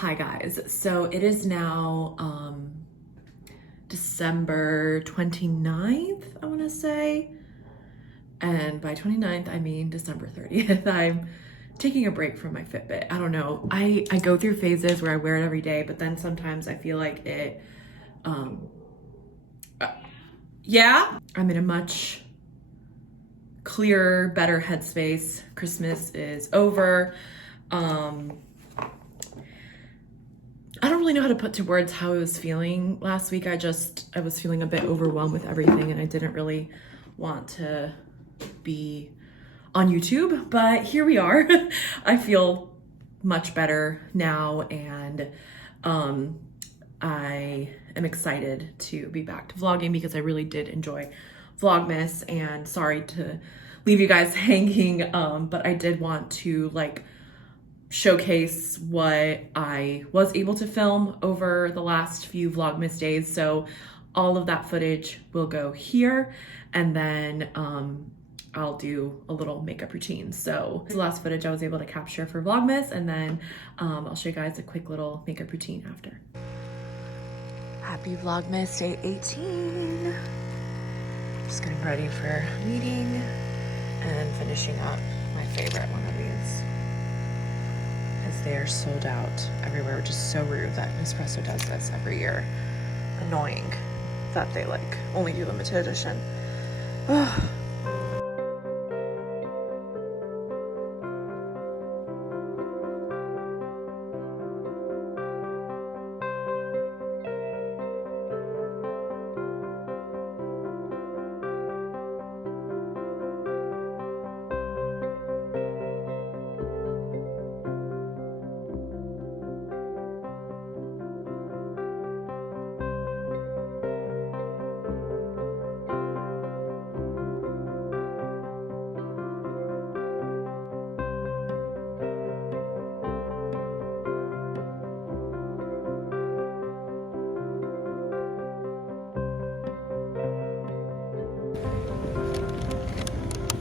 Hi guys. So it is now December 29th, I want to say. And by 29th, I mean December 30th. I'm taking a break from my Fitbit. I don't know. I go through phases where I wear it every day, but then sometimes I feel like it, yeah, I'm in a much clearer, better headspace. Christmas is over. I don't really know how to put to words how I was feeling last week. I was feeling a bit overwhelmed with everything and I didn't really want to be on YouTube, but here we are. I feel much better now and I am excited to be back to vlogging because I really did enjoy Vlogmas, and sorry to leave you guys hanging, but I did want to showcase what I was able to film over the last few Vlogmas days. So all of that footage will go here, and then I'll do a little makeup routine. So this is the last footage I was able to capture for Vlogmas, and then I'll show you guys a quick little makeup routine after. Happy Vlogmas day 18. Just getting ready for a meeting and finishing up my favorite one of these. They are sold out everywhere, which is so rude that Nespresso does this every year. Annoying that they only do limited edition. Ugh.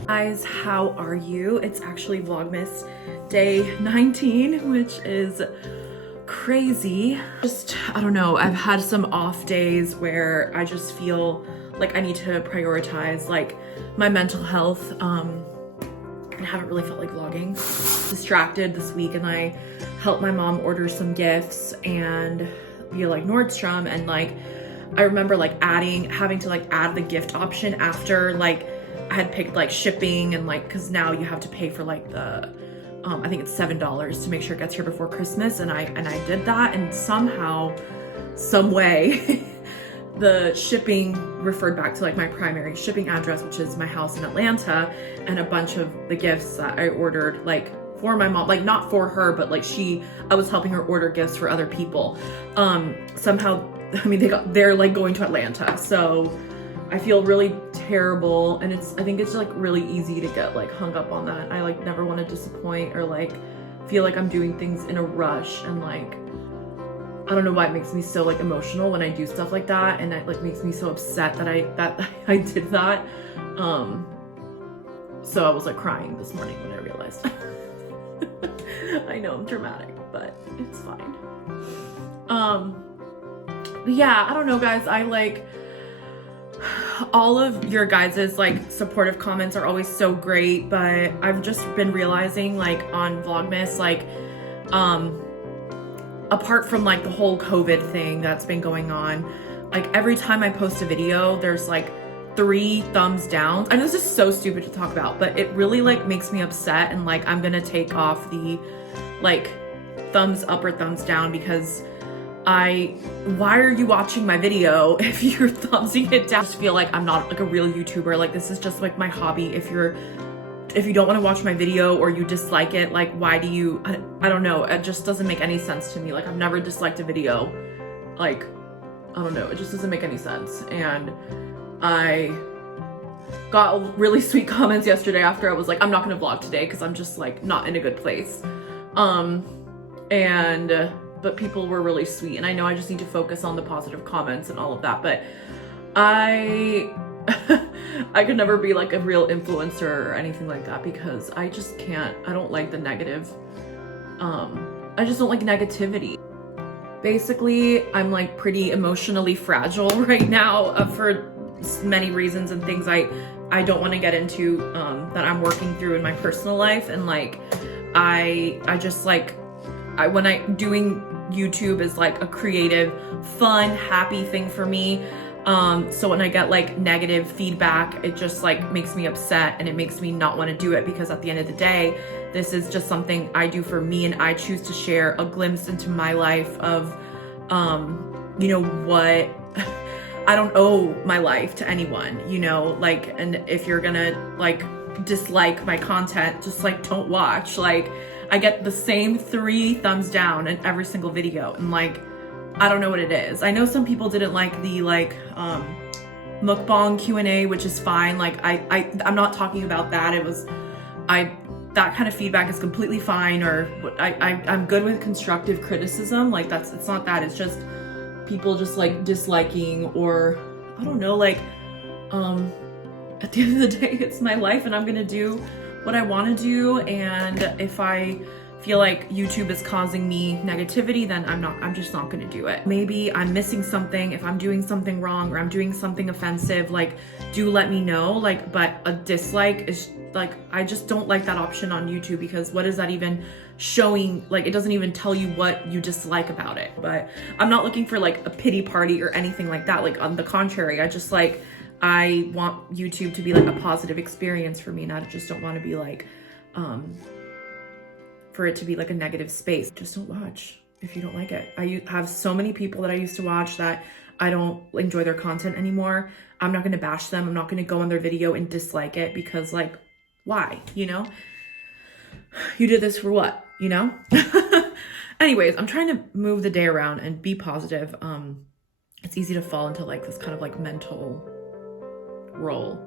Guys, how are you? It's actually Vlogmas day 19, which is crazy. I don't know, I've had some off days where I just feel like I need to prioritize my mental health. I haven't really felt like vlogging. Distracted this week, and I helped my mom order some gifts and via Nordstrom, and I remember having to add the gift option after I had picked shipping and because now you have to pay for the I think it's $7 to make sure it gets here before Christmas, and I did that, and somehow, some way the shipping referred back to my primary shipping address, which is my house in Atlanta, and a bunch of the gifts that I ordered for my mom, not for her, but I was helping her order gifts for other people. Somehow, I mean, they're going to Atlanta, so I feel really terrible, and I think it's really easy to get hung up on that. I never want to disappoint or feel like I'm doing things in a rush, and I don't know why it makes me so emotional when I do stuff like that, and it makes me so upset that I did that. So I was crying this morning when I realized. I know I'm dramatic, but it's fine. But yeah, I don't know, guys. All of your guys' supportive comments are always so great, but I've just been realizing on Vlogmas, apart from the whole COVID thing that's been going on, every time I post a video, there's 3 thumbs down. I know this is so stupid to talk about, but it really makes me upset, and I'm gonna take off the thumbs up or thumbs down, because why are you watching my video if you're thumbsing it down? I just feel like I'm not a real YouTuber. This is just my hobby. If you don't want to watch my video or you dislike it, why do you, I don't know. It just doesn't make any sense to me. I've never disliked a video. I don't know. It just doesn't make any sense. And I got really sweet comments yesterday after I was I'm not going to vlog today because I'm just not in a good place. But people were really sweet, and I know I just need to focus on the positive comments and all of that, but I could never be a real influencer or anything like that, because I just can't. I don't like the negative. I just don't like negativity. basically I'm like pretty emotionally fragile right now for many reasons and things I don't want to get into that I'm working through in my personal life. And like I just like when doing YouTube is like a creative, fun, happy thing for me. So when I get like negative feedback, it just like makes me upset and it makes me not want to do it, because at the end of the day, this is just something I do for me, and I choose to share a glimpse into my life of, you know, what I don't owe my life to anyone, you know, like, and if you're gonna like dislike my content, just like don't watch. Like I get the same 3 thumbs down in every single video, and like I don't know what it is. I know some people didn't like the like mukbang Q&A, which is fine. Like I'm not talking about that. It was that kind of feedback is completely fine, or I'm good with constructive criticism. Like it's not that, it's just people just like disliking, or I don't know, like at the end of the day, it's my life and I'm gonna do what I want to do. And if I feel like YouTube is causing me negativity, then I'm just not gonna do it. Maybe I'm missing something. If I'm doing something wrong or I'm doing something offensive, like do let me know. Like, but a dislike is like, I just don't like that option on YouTube, because what is that even showing? Like it doesn't even tell you what you dislike about it. But I'm not looking for like a pity party or anything like that. Like on the contrary, I want YouTube to be like a positive experience for me, and I just don't want to be like for it to be like a negative space. Just don't watch if you don't like it. I have so many people that I used to watch that I don't enjoy their content anymore. I'm not going to bash them. I'm not going to go on their video and dislike it, because like, why? You know, you did this for what, you know? Anyways, I'm trying to move the day around and be positive. It's easy to fall into like this kind of like mental role.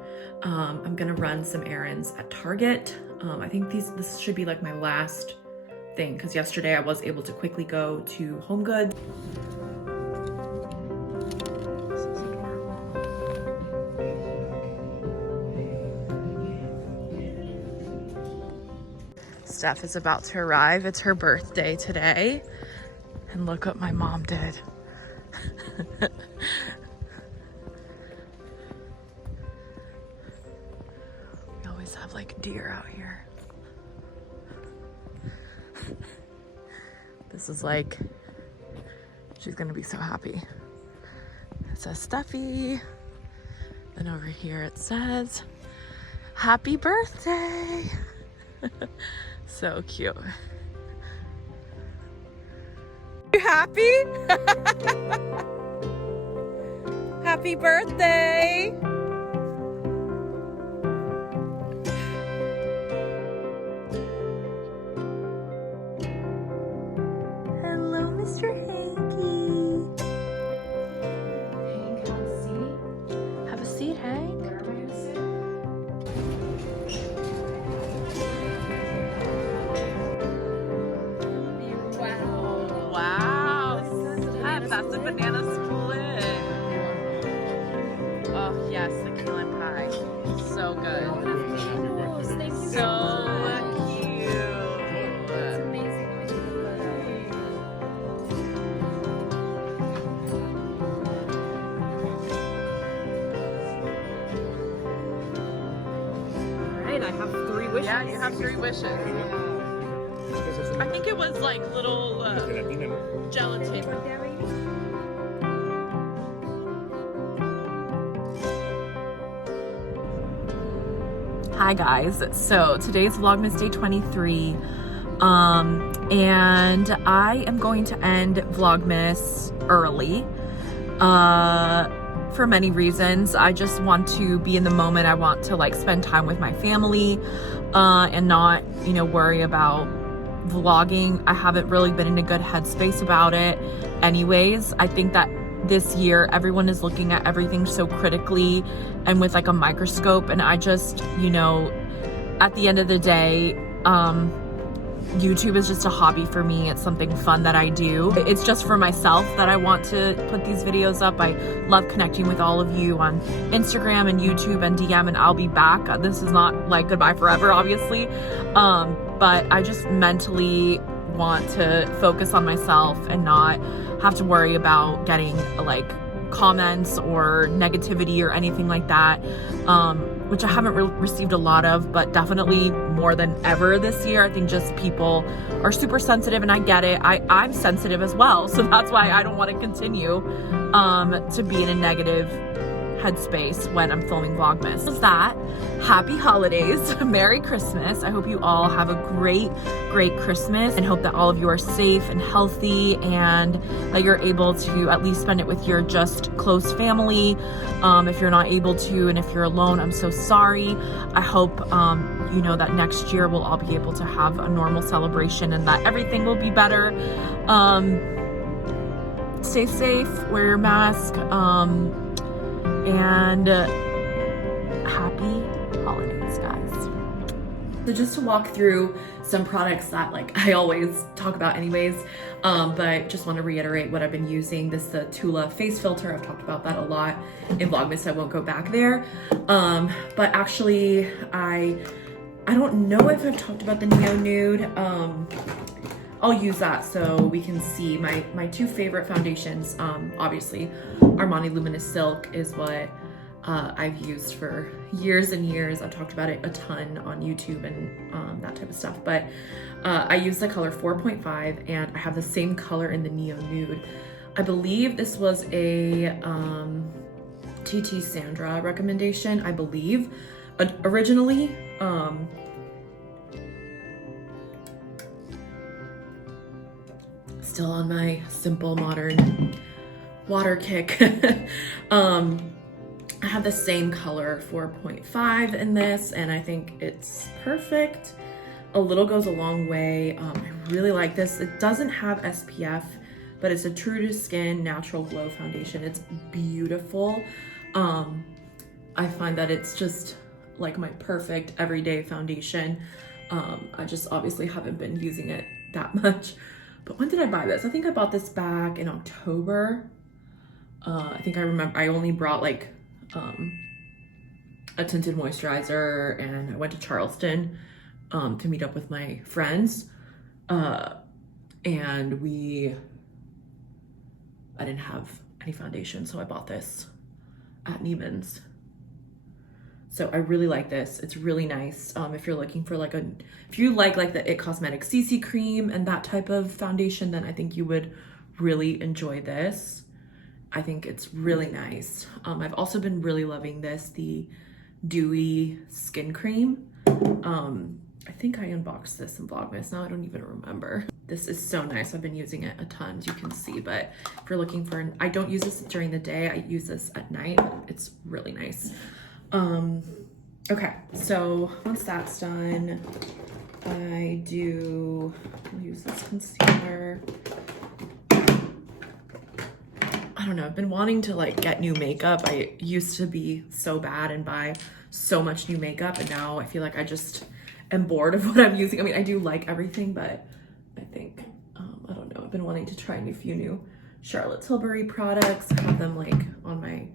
I'm gonna run some errands at Target. I think this should be like my last thing, because yesterday I was able to quickly go to Home Goods. This is adorable. Steph is about to arrive. It's her birthday today, and look what my mom did. Have like deer out here. This is like, she's gonna be so happy. It says Steffi. Then over here it says, happy birthday. So cute. You happy? Happy birthday. Mr. Hanky. Hank, have a seat? Have a seat, Hank. Where am I gonna sit? Wow. Wow. That's a banana split. Oh, yes, the key lime pie. So good. Oh, thank you so much. I have 3 wishes. Yeah, you have 3 wishes. I think it was like little gelatin. Hi guys, so today's Vlogmas day 23, and I am going to end Vlogmas early. For many reasons. I just want to be in the moment. I want to like spend time with my family and not, you know, worry about vlogging. I haven't really been in a good headspace about it anyways. I think that this year everyone is looking at everything so critically and with like a microscope, and I just, you know, at the end of the day, YouTube is just a hobby for me. It's something fun that I do. It's just for myself that I want to put these videos up. I love connecting with all of you on Instagram and YouTube and DM, and I'll be back. This is not like goodbye forever, obviously. But I just mentally want to focus on myself and not have to worry about getting like comments or negativity or anything like that, which I haven't received a lot of, but definitely more than ever this year. I think just people are super sensitive, and I get it. I'm sensitive as well, so that's why I don't want to continue to be in a negative headspace when I'm filming Vlogmas. Is that happy holidays, Merry Christmas. I hope you all have a great Christmas, and hope that all of you are safe and healthy, and that you're able to at least spend it with your just close family. If you're not able to, and if you're alone, I'm so sorry. I hope you know that next year we'll all be able to have a normal celebration, and that everything will be better. Stay safe, wear your mask, and happy holidays, guys. So just to walk through some products that like I always talk about anyways, but just want to reiterate what I've been using. This is the Tula face filter. I've talked about that a lot in Vlogmas, so I won't go back there. But actually I don't know if I've talked about the Neo Nude. I'll use that so we can see my two favorite foundations. Obviously Armani Luminous Silk is what I've used for years and years. I've talked about it a ton on YouTube and that type of stuff, but I use the color 4.5, and I have the same color in the Neo Nude. I believe this was a TT Sandra recommendation, I believe, originally. Still on my simple modern water kick. I have the same color 4.5 in this, and I think it's perfect. A little goes a long way. I really like this. It doesn't have SPF, but it's a true to skin natural glow foundation. It's beautiful. I find that it's just like my perfect everyday foundation. I just obviously haven't been using it that much. But when did I buy this? I think I bought this back in October. I think I remember I only brought like a tinted moisturizer, and I went to Charleston to meet up with my friends. And I didn't have any foundation, so I bought this at Neiman's. So I really like this. It's really nice. If you're looking for like if you like the It Cosmetics CC cream and that type of foundation, then I think you would really enjoy this. I think it's really nice. I've also been really loving this, the Dewy Skin Cream. I think I unboxed this in Vlogmas. Now I don't even remember. This is so nice. I've been using it a ton, as you can see, but if you're looking for I don't use this during the day. I use this at night. It's really nice. Okay, so once that's done, I'll use this concealer. I don't know, I've been wanting to like get new makeup. I used to be so bad and buy so much new makeup, and now I feel like I just am bored of what I'm using. I mean, I do like everything, but I think, I don't know, I've been wanting to try a few new Charlotte Tilbury products. I have them like on my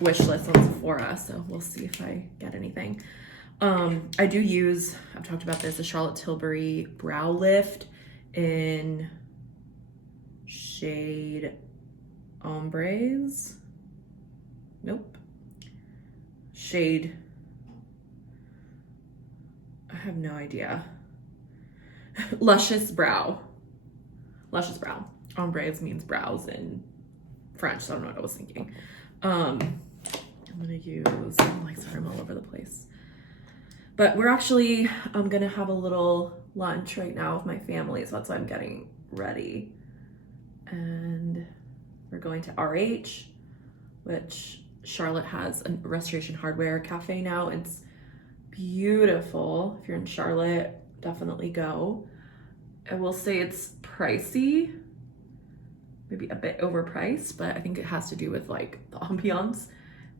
wish list on Sephora, so we'll see if I get anything. I do use, I've talked about this, the Charlotte Tilbury Brow Lift in shade Ombres. Nope. Shade, I have no idea. Luscious Brow. Luscious Brow. Ombres means brows in French, so I don't know what I was thinking. I'm gonna use, I'm like, sorry, I'm all over the place. But we're actually, I'm gonna have a little lunch right now with my family, so that's why I'm getting ready. And we're going to RH, which Charlotte has a Restoration Hardware cafe now. It's beautiful. If you're in Charlotte, definitely go. I will say it's pricey, maybe a bit overpriced, but I think it has to do with like the ambiance.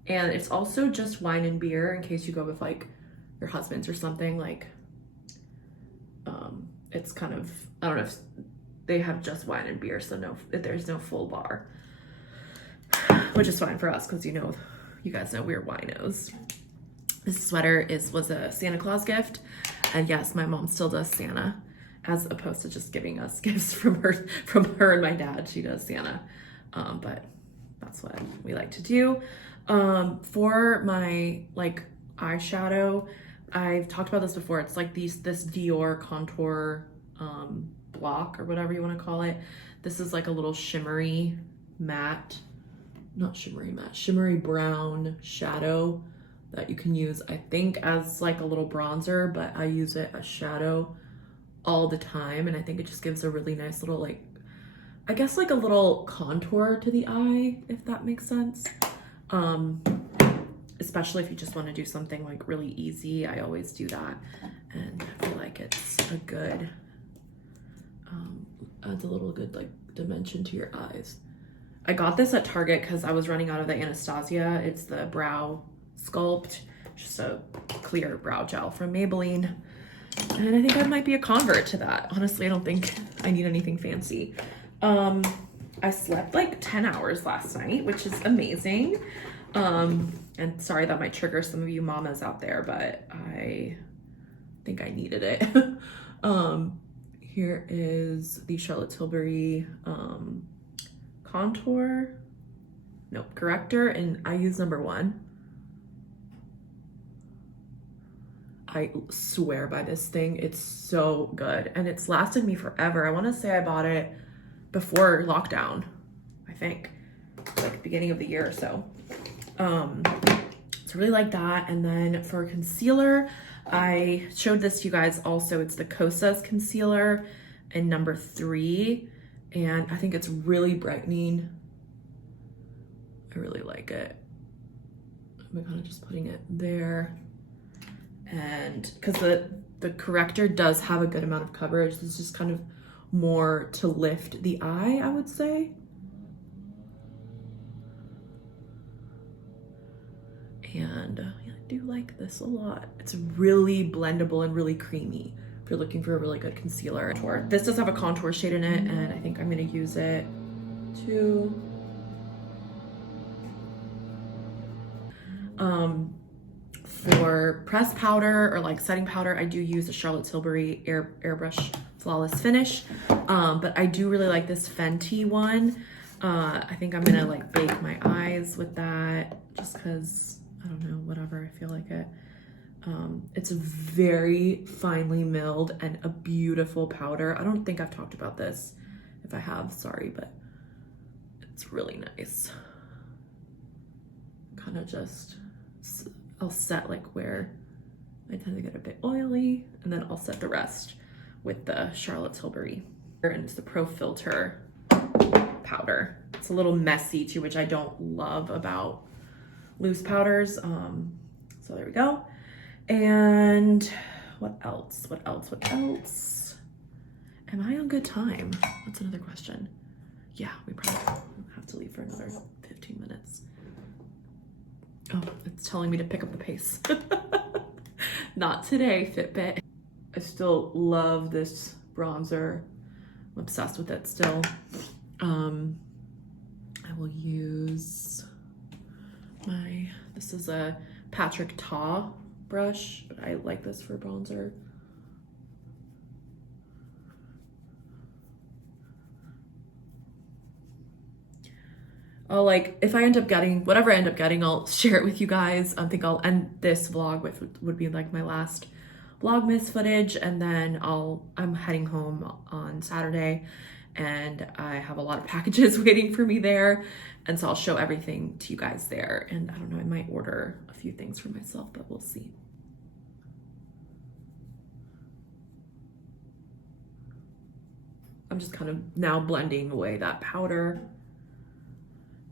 And it's also just wine and beer in case you go with like your husbands or something. Like, it's kind of, I don't know if they have just wine and beer, so no, there's no full bar, which is fine for us because you guys know we're winos. This sweater was a Santa Claus gift, and yes, my mom still does Santa, as opposed to just giving us gifts from her and my dad. She does Santa, but that's what we like to do. For my like eyeshadow, I've talked about this before. It's like this Dior contour block or whatever you want to call it. This is like a little shimmery matte, not shimmery matte, shimmery brown shadow that you can use, I think, as like a little bronzer, but I use it as shadow all the time, and I think it just gives a really nice little, like, I guess like a little contour to the eye, if that makes sense. Especially if you just want to do something like really easy. I always do that, and I feel like it's a good adds a little good like dimension to your eyes. I got this at Target because I was running out of the Anastasia. It's the Brow Sculpt, just a clear brow gel from Maybelline. And I think I might be a convert to that. Honestly, I don't think I need anything fancy. I slept like 10 hours last night, which is amazing. And sorry that might trigger some of you mamas out there, but I think I needed it. Here is the Charlotte Tilbury corrector, and I use number 1. I swear by this thing. It's so good, and it's lasted me forever. I want to say I bought it before lockdown, I think, like beginning of the year or so. So really like that. And then for concealer, I showed this to you guys also. It's the Kosas concealer in number 3, and I think it's really brightening. I really like it. I'm kind of just putting it there. And because the corrector does have a good amount of coverage, this is just kind of more to lift the eye, I would say. And yeah, I do like this a lot. It's really blendable and really creamy if you're looking for a really good concealer. This does have a contour shade in it, and I think I'm gonna use it to for pressed powder or like setting powder, I do use a Charlotte Tilbury Airbrush Flawless Finish. But I do really like this Fenty one. I think I'm gonna like bake my eyes with that just because, I don't know, whatever, I feel like it. It's very finely milled and a beautiful powder. I don't think I've talked about this. If I have, sorry, but it's really nice. Kind of just, I'll set like where I tend to get a bit oily, and then I'll set the rest with the Charlotte Tilbury. And it's the Pro Filter powder. It's a little messy too, which I don't love about loose powders. So there we go. And what else? What else? What else? Am I on good time? That's another question. Yeah, we probably have to leave for another 15 minutes. Oh, it's telling me to pick up the pace. Not today, Fitbit. I still love this bronzer. I'm obsessed with it still. I will use this is a Patrick Ta brush, but I like this for bronzer. I'll if I end up getting, whatever I end up getting, I'll share it with you guys. I think I'll end this vlog with, would be like my last Vlogmas footage, and then I'm heading home on Saturday, and I have a lot of packages waiting for me there, and so I'll show everything to you guys there. And I don't know, I might order a few things for myself, but we'll see. I'm just kind of now blending away that powder,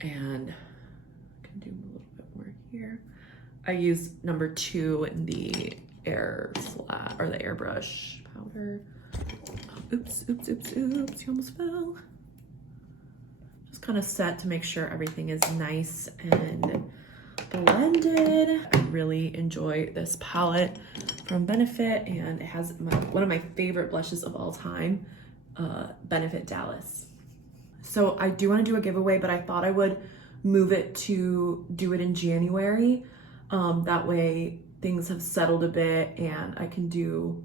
and I can do a little bit more here. I use number 2 in the the airbrush powder. Oops, oops, oops, oops, you almost fell. Just kind of set to make sure everything is nice and blended. I really enjoy this palette from Benefit, and it has one of my favorite blushes of all time, Benefit Dallas. So I do want to do a giveaway, but I thought I would move it to do it in January. That way things have settled a bit and I can do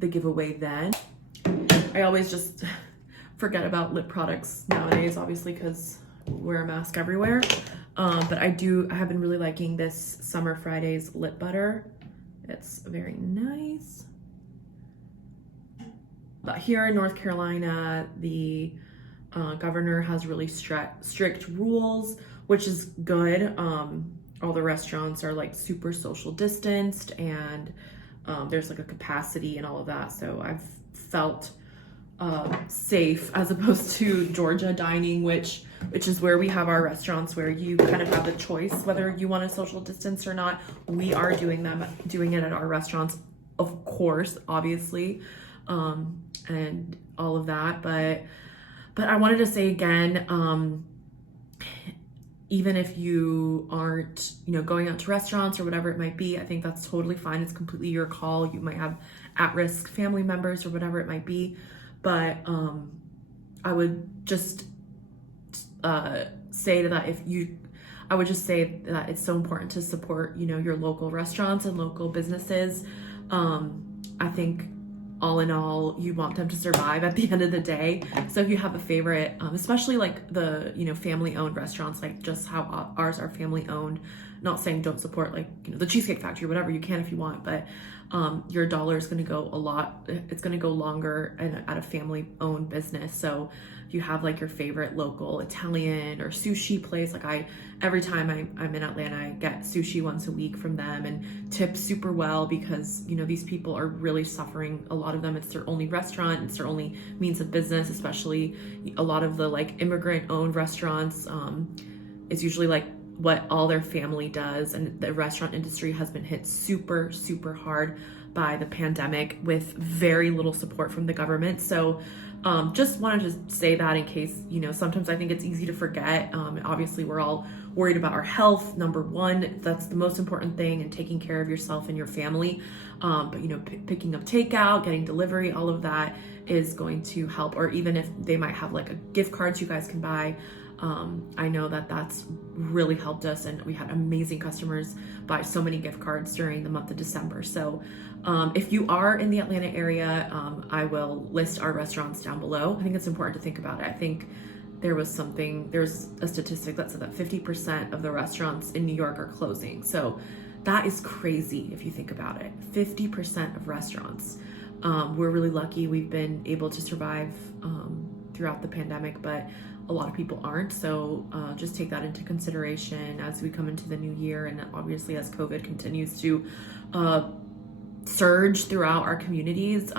the giveaway then. I always just forget about lip products nowadays, obviously, because wear a mask everywhere. But I have been really liking this Summer Fridays lip butter. It's very nice. But here in North Carolina, the governor has really strict rules, which is good. All the restaurants are like super social distanced, and there's like a capacity and all of that. So I've felt safe, as opposed to Georgia dining, which is where we have our restaurants where you kind of have the choice whether you want a social distance or not. We are doing it at our restaurants, of course, obviously, and all of that. But I wanted to say again, even if you aren't, going out to restaurants or whatever it might be, I think that's totally fine. It's completely your call. You might have at-risk family members or whatever it might be. But I would just say that I would just say that it's so important to support, your local restaurants and local businesses. I think all in all, you want them to survive at the end of the day. So if you have a favorite, especially like the, family-owned restaurants, like just how ours are family-owned, not saying don't support like, the Cheesecake Factory or whatever, you can if you want, but your dollar is going to go it's going to go longer at a family-owned business. So if you have like your favorite local Italian or sushi place, like every time I'm in Atlanta, I get sushi once a week from them and tip super well, because these people are really suffering. A lot of them, it's their only restaurant, it's their only means of business, especially a lot of the like immigrant-owned restaurants. It's usually like what all their family does, and the restaurant industry has been hit super, super hard by the pandemic with very little support from the government. So just wanted to say that in case, sometimes I think it's easy to forget. Obviously we're all worried about our health, number one, that's the most important thing, and taking care of yourself and your family. But picking up takeout, getting delivery, all of that is going to help. Or even if they might have like a gift cards you guys can buy. I know that's really helped us, and we had amazing customers buy so many gift cards during the month of December. So if you are in the Atlanta area, I will list our restaurants down below. I think it's important to think about it. I think there's a statistic that said that 50% of the restaurants in New York are closing. So that is crazy if you think about it. 50% of restaurants. We're really lucky. We've been able to survive throughout the pandemic, but a lot of people aren't. So just take that into consideration as we come into the new year, and obviously as COVID continues to surge throughout our communities.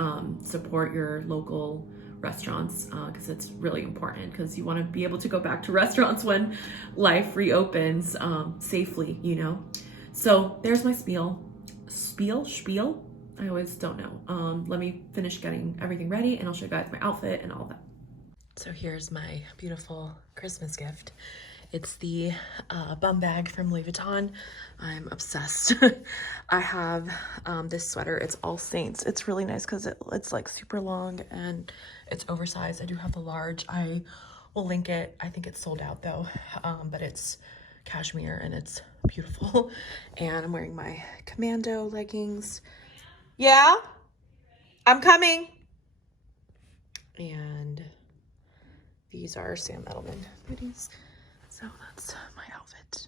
Support your local restaurants, because it's really important, because you want to be able to go back to restaurants when life reopens safely, So there's my spiel. I always don't know. Let me finish getting everything ready, and I'll show you guys my outfit and all that. So here's my beautiful Christmas gift. It's the bum bag from Louis Vuitton. I'm obsessed. I have this sweater. It's All Saints. It's really nice because it's like super long and it's oversized. I do have the large. I will link it. I think it's sold out though, but it's cashmere and it's beautiful. And I'm wearing my commando leggings. Yeah, I'm coming. And these are Sam Edelman booties. So that's my outfit.